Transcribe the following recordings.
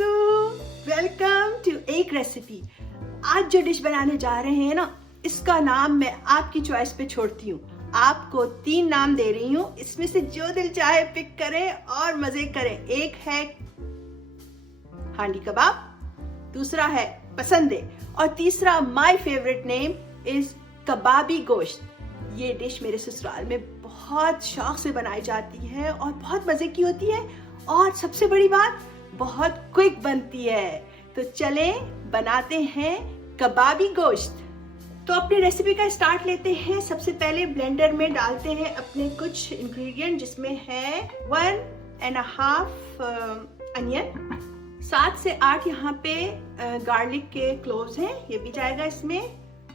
वालेकुम, welcome to एक recipe. आज जो डिश बनाने जा रहे हैं ना, इसका नाम मैं आपकी चॉइस पे छोड़ती हूँ। आपको 3 नाम दे रही हूँ, इसमें से जो दिल चाहे पिक करें और मजे करें। एक है हांडी कबाब, दूसरा है पसंदे और तीसरा माय फेवरेट नेम इज कबाबी गोश्त। ये डिश मेरे ससुराल में बहुत शौक से बनाई जाती है और बहुत मजे की होती है और सबसे बड़ी बात बहुत क्विक बनती है। तो चलें बनाते हैं कबाबी गोश्त। तो अपनी रेसिपी का स्टार्ट लेते हैं। सबसे पहले ब्लेंडर में डालते हैं अपने कुछ इंग्रेडिएंट, जिसमें है 1.5 अनियन, 7 से 8 यहाँ पे गार्लिक के क्लोव्स हैं, ये भी जाएगा इसमें,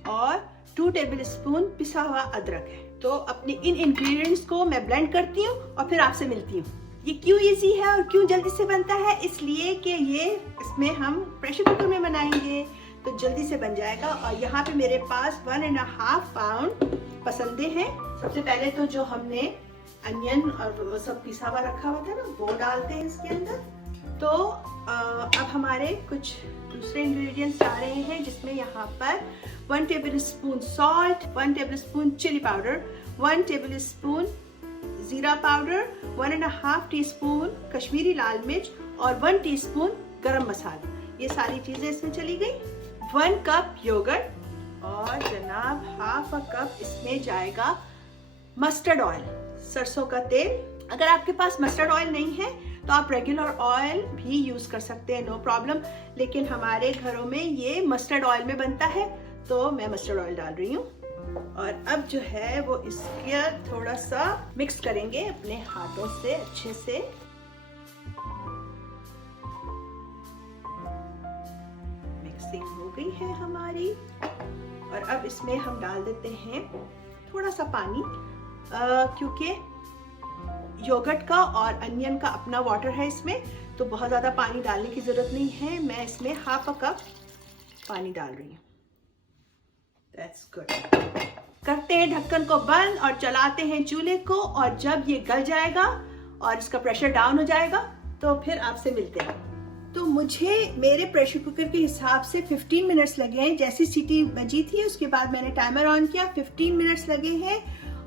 और 2 टेबलस्पून पिसा हुआ अदरक है। तो अपने इन इंग्रेडिएंट्स को मैं ब्लेंड करती हूँ और फिर आपसे मिलती हूँ। ये क्यों इजी है और क्यों जल्दी से बनता है, इसलिए कि ये इसमें हम प्रेशर कुकर में बनाएंगे तो जल्दी से बन जाएगा। और यहाँ पे मेरे पास 1.5 पाउंड पसंदे हैं। सबसे पहले तो जो हमने अनियन और वो सब पिसा हुआ रखा हुआ था ना, वो डालते हैं इसके अंदर। तो अब हमारे कुछ दूसरे इंग्रेडिएंट्स आ रहे हैं, जिसमें यहाँ पर 1 tablespoon salt, 1 tablespoon chilli powder, 1 tablespoon जीरा पाउडर, 1.5 टीस्पून कश्मीरी लाल मिर्च और 1 टीस्पून गरम मसाला। ये सारी चीजें इसमें चली गई। 1 कप योगर्ट और जनाब ½ कप इसमें जाएगा मस्टर्ड ऑयल, सरसों का तेल। अगर आपके पास मस्टर्ड ऑयल नहीं है तो आप रेगुलर ऑयल भी यूज कर सकते हैं, नो प्रॉब्लम। लेकिन हमारे घरों में ये मस्टर्ड ऑयल में बनता है तो मैं मस्टर्ड ऑयल डाल रही हूँ। और अब जो है वो इसके थोड़ा सा मिक्स करेंगे अपने हाथों से अच्छे से। मिक्सिंग हो गई है हमारी और अब इसमें हम डाल देते हैं थोड़ा सा पानी, क्योंकि योगर्ट का और अनियन का अपना वाटर है इसमें, तो बहुत ज्यादा पानी डालने की जरूरत नहीं है। मैं इसमें ½ कप पानी डाल रही हूँ। That's good. करते हैं ढक्कन को बंद और चलाते हैं चूल्हे को, और जब ये गल जाएगा और इसका प्रेशर डाउन हो जाएगा तो फिर आपसे मिलते हैं। तो मुझे मेरे प्रेशर कुकर के हिसाब से 15 मिनट्स लगे हैं। जैसी सीटी बजी थी उसके बाद मैंने टाइमर ऑन किया, 15 मिनट्स लगे हैं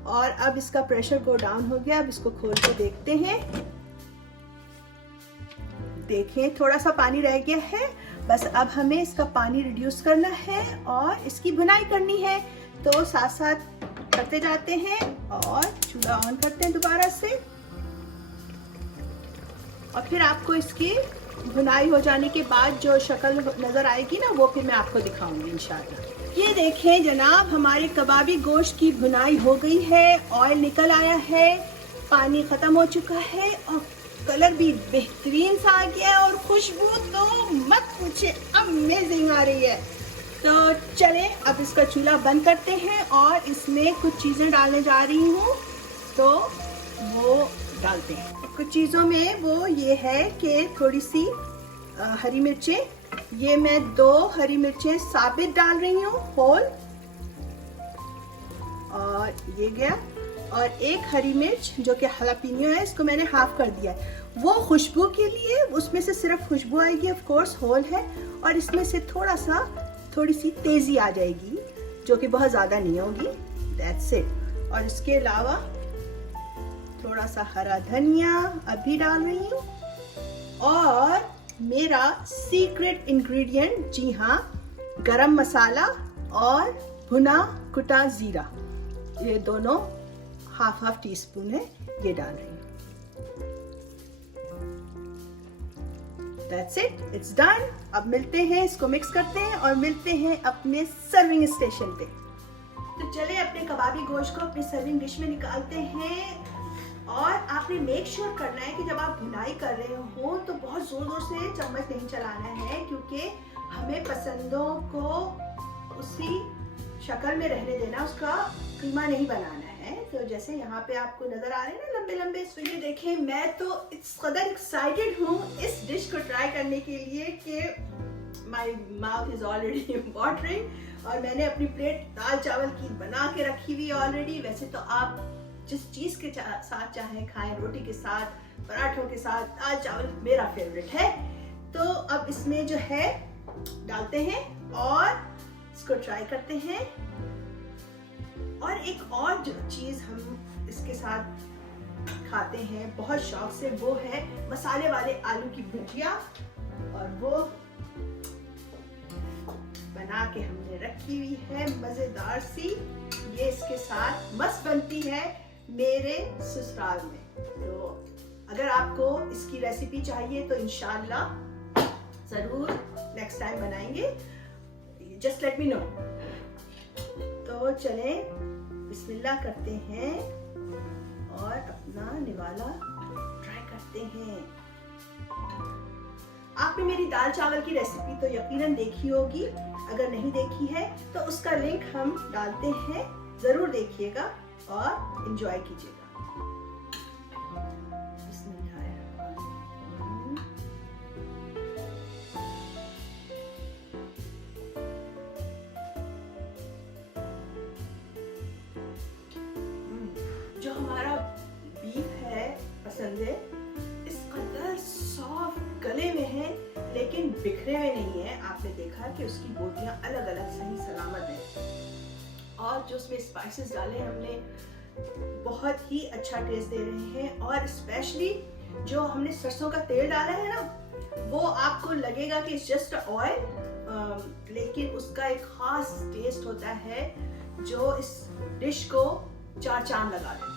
और अब इसका प्रेशर गो डाउन हो गया। अब इसको खोल के देखते हैं। देखें थोड़ा सा पानी रह गया है, बस अब हमें इसका पानी रिड्यूस करना है और इसकी भुनाई करनी है। तो साथ साथ करते जाते हैं और चूल्हा ऑन करते हैं दोबारा से, और फिर आपको इसकी भुनाई हो जाने के बाद जो शक्ल नजर आएगी ना, वो फिर मैं आपको दिखाऊंगी इंशाल्लाह। ये देखें जनाब, हमारे कबाबी गोश्त की भुनाई हो गई है, ऑयल निकल आया है, पानी खत्म हो चुका है और कलर भी बेहतरीन सा आ गया है और खुशबू तो मत पूछे, अमेजिंग आ रही है। तो चलें अब इसका चूल्हा बंद करते हैं और इसमें कुछ चीज़ें डालने जा रही हूँ, तो वो डालते हैं। कुछ चीज़ों में वो ये है कि थोड़ी सी हरी मिर्चें, ये मैं 2 हरी मिर्चें साबित डाल रही हूँ होल, और ये गया, और 1 हरी मिर्च जो कि हलापिनो है, इसको मैंने हाफ कर दिया है। वो खुशबू के लिए, उसमें से सिर्फ खुशबू आएगी, ऑफ कोर्स होल है, और इसमें से थोड़ी सी तेजी आ जाएगी, जो कि बहुत ज्यादा नहीं होगी। That's it. और इसके अलावा थोड़ा सा हरा धनिया अभी डाल रही हूँ, और मेरा सीक्रेट इंग्रेडिएंट, जी हाँ, गरम मसाला और भुना कुटा जीरा, ये दोनों ½ टीस्पून है, ये डाल रही हूँ। That's it, it's done. अब मिलते हैं, इसको मिक्स करते हैं और मिलते हैं अपने सर्विंग स्टेशन पे। तो चले अपने कबाबी गोश्त को अपनी सर्विंग डिश में निकालते हैं। और आपने मेक श्योर करना है कि जब आप भुनाई कर रहे हो तो बहुत जोर जोर से चम्मच नहीं चलाना है, क्योंकि हमें पसंदों को उसी शक्ल में रहने देना, उसका कीमा नहीं बनाना है। तो जैसे यहाँ पे आपको नजर आ रहे हैं ना लंबे लंबे, तो ये देखें, मैं तो इस कदर एक्साइटेड हूँ इस डिश को ट्राई करने के लिए कि my mouth is already watering. और मैंने अपनी प्लेट दाल चावल की बना के रखी हुई ऑलरेडी। वैसे तो आप जिस चीज के साथ चाहें खाएं, रोटी के साथ, पराठों के साथ, दाल चावल मेरा फेवरेट है। तो अब इसमें जो है डालते हैं और इसको ट्राई करते हैं। और एक और जो चीज हम इसके साथ खाते हैं बहुत शौक से, वो है मसाले वाले आलू की भुजिया। और वो बना के हमने रखी हुई है मजेदार सी, ये इसके साथ मस्त बनती है मेरे ससुराल में। तो अगर आपको इसकी रेसिपी चाहिए तो इंशाल्लाह जरूर नेक्स्ट टाइम बनाएंगे, जस्ट लेट मी नो। तो चलें बिस्मिल्लाह करते हैं और अपना निवाला ट्राई करते हैं। आपने मेरी दाल चावल की रेसिपी तो यकीनन देखी होगी, अगर नहीं देखी है तो उसका लिंक हम डालते हैं, जरूर देखिएगा और एंजॉय कीजिएगा। जो हमारा बीफ है पसंद है, इस कदर सॉफ्ट गले में है लेकिन बिखरे हुए नहीं है। आपने देखा कि उसकी बोटियां अलग अलग सही सलामत है। और जो उसमें स्पाइसेस डाले हमने बहुत ही अच्छा टेस्ट दे रहे हैं। और स्पेशली जो हमने सरसों का तेल डाला है ना, वो आपको लगेगा कि इट्स जस्ट ऑयल, लेकिन उसका एक खास टेस्ट होता है जो इस डिश को चार चांद लगा देता है।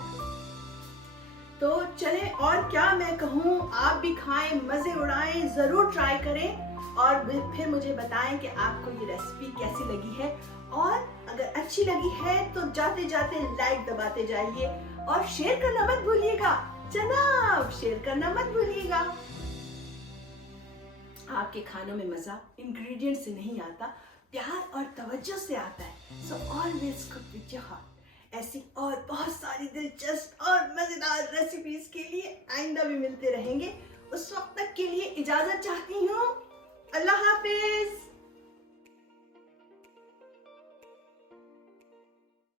तो चले और क्या मैं कहूँ, आप भी खाएं, मजे उड़ाएं, जरूर ट्राई करें और फिर मुझे बताएं कि आपको ये रेसिपी कैसी लगी है। और अगर अच्छी लगी है तो जाते जाते लाइक दबाते जाइए और शेयर करना मत भूलिएगा। जनाब शेयर करना मत भूलिएगा। आपके खानों में मजा इंग्रेडिएंट से नहीं आता, प्यार और तवज्जो से आता है। So always cook with your heart. ऐसी और बहुत सारी दिलचस्प और मजेदार रेसिपीज के लिए आइंदा भी मिलते रहेंगे। उस वक्त तक के लिए इजाजत चाहती हूँ।